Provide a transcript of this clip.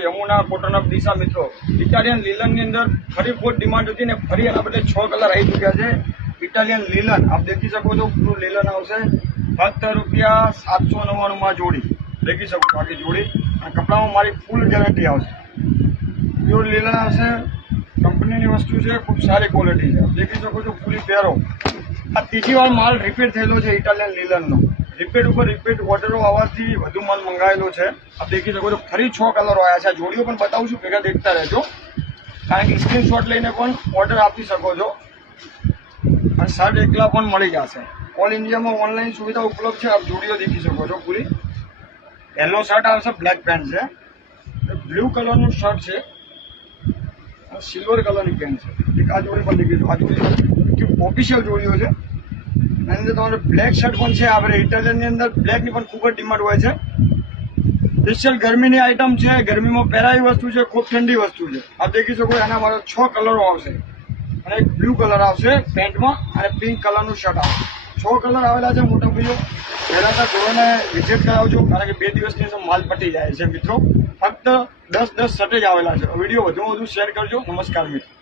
Yamuna cotton of દિશા મિત્રો, Italian લીલનની અંદર ફરી ખૂબ ડિમાન્ડ હતી ને ફરી એના બદલે 6 કલર આવી ચૂક્યા છે. ઇટાલિયન લીલન આપ દેખી શકો છો, પૂરું લીલન આવશે ફક્ત ₹799 જોડી. દેખી શકો છો આખી જોડી. અને કપડામાં મારી ફૂલ ગેરંટી આવશે. પ્યોર લીલન આવશે, કંપનીની વસ્તુ છે, ખૂબ સારી ક્વોલિટી છે. દેખી શકો છો, પૂરી પહેરો. આ ત્રીજી વાર માલ રિપીટ થયેલો છે ઇટાલિયન લીલનનો. રિપીટ ઉપર રિપીટ ઓર્ડરો આવવાથી વધુ માલ મંગાવેલો છે. આપ દેખી શકો છો, ફરી 6 કલરો આવ્યા છે. આ જોડીઓ પણ બતાવું છું, ભેગા દેખતા રહેજો, કારણ કે સ્ક્રીનશોટ લઈને પણ ઓર્ડર આપી શકો છો. અને શર્ટ એકલા પણ મળી જશે. ઓલ ઇન્ડિયામાં ઓનલાઈન સુવિધા ઉપલબ્ધ છે. આપ જોડીઓ દેખી શકો છો પૂરી. યલો શર્ટ આવશે, બ્લેક પેન્ટ છે, બ્લુ કલરનું શર્ટ છે, સિલ્વર કલરની પેન્ટ છે. એક આ જોડી પણ દેખી શકો. આ જોડી ઓફિશિયલ જોડીઓ છે. એની અંદર તમારે બ્લેક શર્ટ પણ છે. આપણે ઇટાલિયનની અંદર બ્લેકની પણ ખૂબ જ ડિમાન્ડ હોય છે. સ્પેશિયલ ગરમીની આઈટમ છે, ગરમીમાં પહેરાવી વસ્તુ છે, ખૂબ ઠંડી વસ્તુ છે. આપ દેખી શકો એના મારો 6 કલરો આવશે અને એક બ્લુ કલર આવશે પેન્ટમાં અને પિંક કલરનું શર્ટ આવશે. 6 કલર આવેલા છે. મોટા ભાઈઓ પહેલાં ઘરોને વિઝિટ કરાવજો, કારણ કે 2 દિવસની અંદર માલ પટી જાય છે મિત્રો. ફક્ત 10 શર્ટ જ આવેલા છે. વિડીયો વધુમાં વધુ શેર કરજો. નમસ્કાર મિત્રો.